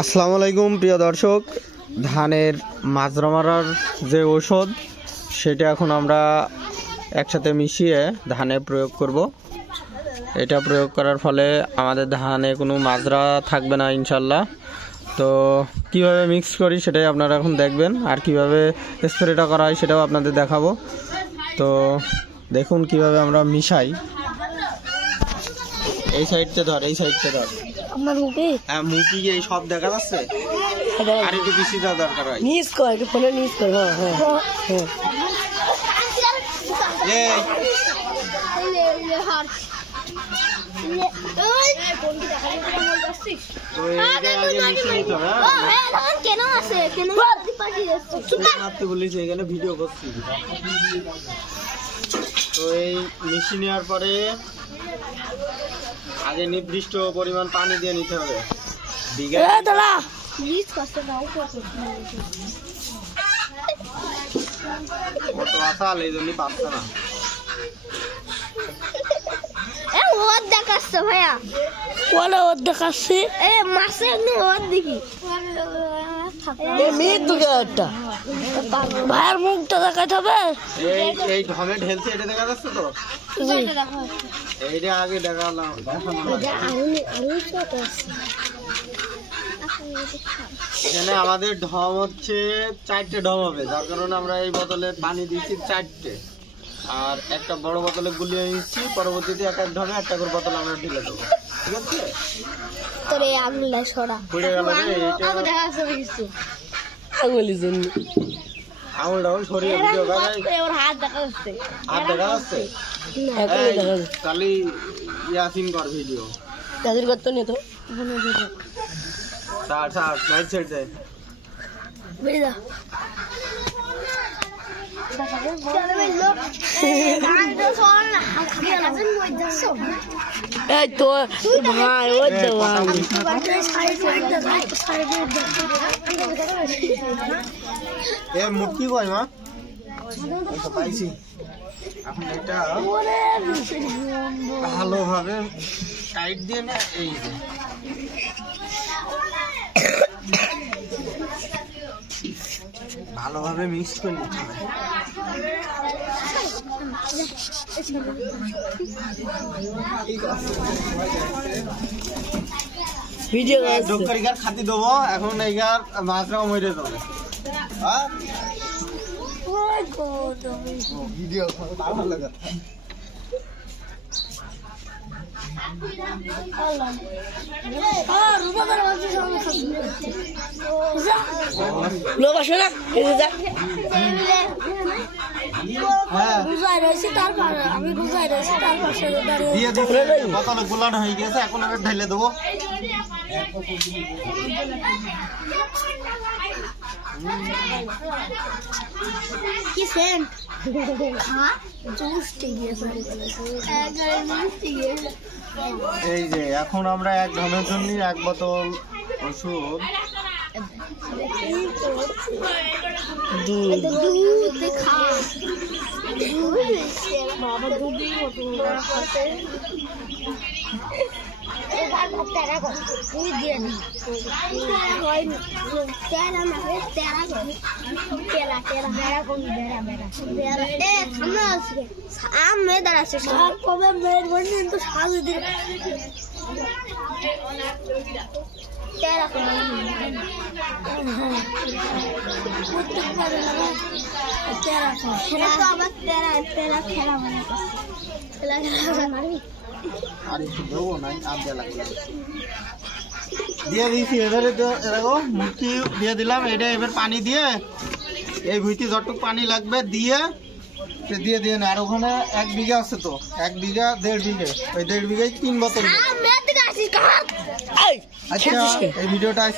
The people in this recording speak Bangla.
আসসালামু আলাইকুম প্রিয় দর্শক, ধানের মাজরা মারার যে ঔষধ সেটা এখন আমরা একসাথে মিশিয়ে ধানে প্রয়োগ করব। এটা প্রয়োগ করার ফলে আমাদের ধানে কোনো মাজরা থাকবে না ইনশাল্লাহ। তো কিভাবে মিক্স করি সেটাই আপনারা এখন দেখবেন, আর কিভাবে স্প্রেটা করা হয় সেটাও আপনাদের দেখাবো। তো দেখুন কিভাবে আমরা মিশাই। এই সাইডটা ধর, এই সাইডটা ধর। আপনার মুখে হ্যাঁ, মুখি এই সব দেখা যাচ্ছে। আর একটু বেশি দেওয়া দরকার হয়। নিজ কর, একটু ফোনে নিজ কর। হ্যাঁ হ্যাঁ হ্যাঁ। এখানে ভিডিও করছি। তো এই মিশিয়ে নেওয়ার পরে আগে নির্দিষ্ট পরিমাণ পানি দিয়ে নিতে হবে। এই জন্য পাচ্ছে না। দেখাচ্ছে ভাইয়া, কোলে ওর দেখাচ্ছে। মাসে একদম ওর দেখি ভাইয়ের মুখটা দেখাতে হবে। এই ঢমে ঢেলছে, এটা দেখা যাচ্ছে তো? এইটা আগে দেখালাম। এখানে আমাদের ঢম হচ্ছে 4টে ঢম হবে, যার কারণে আমরা এই বোতলে পানি দিচ্ছি 4টে, আর একটা বড় বোতলে গুলিয়ে নিচ্ছি। পরবর্তীতে এক এক ঢমে একটা করে বোতল আমরা ঢেলে দেবো। ঠিক আছে? তোর এই আঙুলটা সরা পড়ে গেল রে। আঙুলের জন্য আঙুলটা সরিয়ে ভিডিও বানাই। ওর হাত দেখা যাচ্ছে, হাত দেখা যাচ্ছে। কালি ইয়াসিন কর ভিডিও। তাদের করতে নিয়ে তো ছাড় ছাড়, নাইট সাইড দে। বেরিয়ে যা। এই তো ভাই ওই তো এ মুক্তি কয় মা পাইছি। এখন এটা ভালোভাবে টাইট দিয়ে না, এই যে ভালোভাবে মিক্স করে নিতে হবে। ভিডিও ডোকারিকার খাতি দেবো এখন। এইগার মাছরাও মরে যাবে। ভিডিও ভালো কথা। লোক আসে না বোতলে গুলানো হয়ে গেছে, এখন আমি ঢেলে দেবো। কি সেন্ট এই যে এখন আমরা এক ঘনের জন্য এক বোতল ওষুধ দিয়ে দিয়েছি। এবারে এরকম মুক্তি দিয়ে দিলাম। এটা এবার পানি দিয়ে এই ভুইতে যতটুকু পানি লাগবে দিয়ে দিয়ে দিয়ে না। আর ওখানে 1 বিঘা আছে, তো 1 বিঘা 1.5 বিঘে, ওই 1.5 বিঘায় 3 বোতল। আচ্ছা, এই ভিডিওটা আজকে